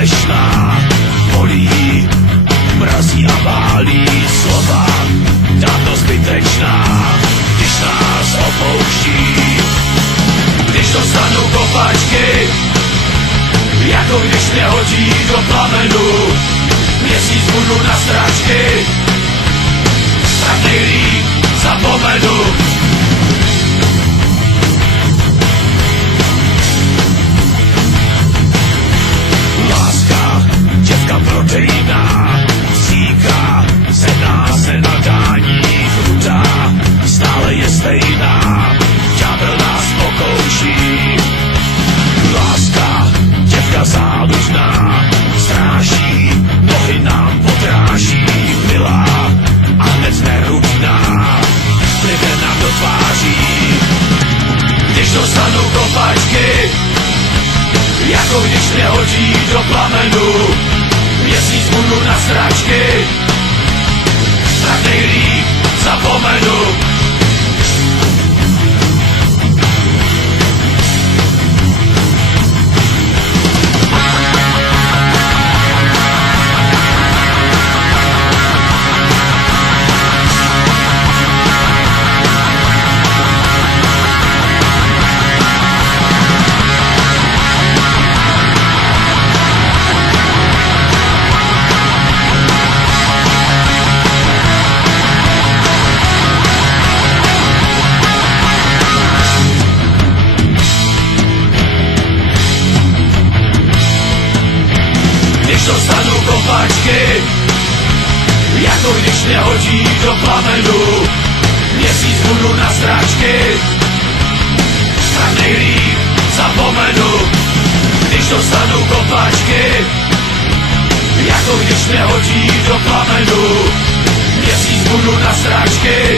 falešná, bolí, mrazí a pálí slova, táto zbytečná, když nás opouští. Když dostanou kopačky, jako když mě hodí do plamenu, měsíc budu na stráčky, tak nejlíp zapomenu. Láska, děvka prodejná, stříká se nás nenadání, krutá, stále je stejná, ďábel nás pokouší. Láska, děvka zálužná, stráží, nohy nám podráží, milá a hned nerudná, plive nám do tváří. Když dostanou kopačky, jako když mě hodí do plamenu, měsíc budu na stráčky, tak nejlíp zapomenu. Dostanu kopačky, jako když mě hodí do plamenu, měsíc budu na stráčky, tak nejlíp zapomenu. Když dostanu kopačky, jako když mě hodí do plamenu, měsíc budu na stráčky,